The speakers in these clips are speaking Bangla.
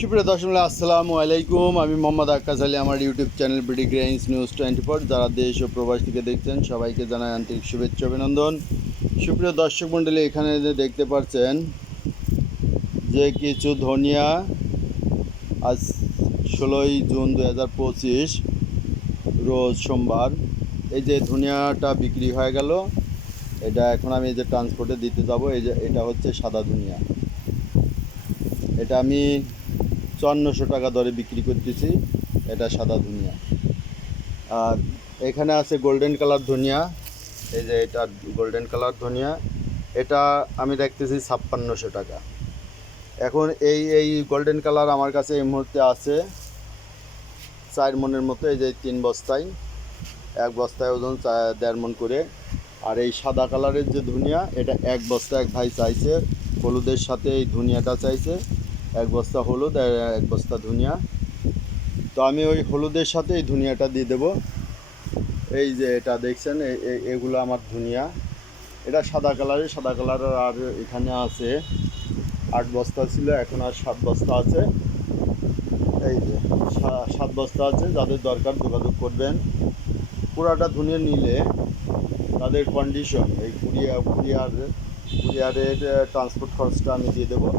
সুপ্রিয় দর্শক, আসসালামু আলাইকুম। আমি মোহাম্মদ আক্কাস আলী। আমার YouTube channel BD grains news 24, যারা দেশ ও প্রবাস থেকে দেখছেন সবাইকে জানাই আন্তরিক শুভেচ্ছা অভিনন্দন। সুপ্রিয় দর্শক মণ্ডলী, এখানে যে দেখতে পাচ্ছেন যে কিছু ধনিয়া, আজ 16ই জুন 2025 রোজ সোমবার, এই যে ধনিয়াটা বিক্রি হয়ে গেল। এটা এখন আমি এই যে ট্রান্সপোর্টে দিতে যাব। এই যে এটা হচ্ছে সাদা ধনিয়া, এটা আমি 5400 টাকা দরে বিক্রি করতেছি। এটা সাদা ধনিয়া। আর এখানে আছে গোল্ডেন কালার ধনিয়া, এই যে এটা গোল্ডেন কালার ধনিয়া, এটা আমি রাখতেছি 5600 টাকা। এখন এই গোল্ডেন কালার আমার কাছে এই মুহূর্তে আছে 4 মনের মতো। এই যে 3 বস্তায়, এক বস্তায় ওজন 1.5 মন করে। আর এই সাদা কালারের যে ধনিয়া, এটা এক বস্তা এক ভাই চাইছে, হলুদের সাথে এই ধনিয়াটা চাইছে। এক বস্তা হলুদ আর এক বস্তা ধনিয়া। তো আমি ওই হলুদের সাথে এই ধনিয়াটা দিয়ে দেবো। এই যে এটা দেখছেন, এগুলো আমার ধনিয়া। এটা সাদা কালারের, সাদা কালারের। আর এখানে আছে 8 বস্তা ছিল, এখন আর 7 বস্তা আছে। এই যে 7 বস্তা আছে। যাদের দরকার যোগাযোগ করবেন। পুরাটা ধনিয়া নিলে তাদের কন্ডিশন, এই কুরিয়ারের ট্রান্সপোর্ট খরচটা আমি দিয়ে দেবো।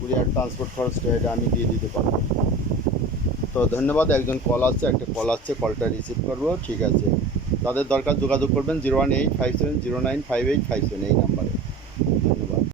কুরিয়ার ট্রান্সপোর্ট খরচটা এটা আমি দিয়ে দিতে পারবো। তো ধন্যবাদ। একজন কল আসছে, একটা কল আসছে, কলটা রিসিভ করবো। ঠিক আছে, তাদের দরকার যোগাযোগ করবেন 01857095857 এই নাম্বারে।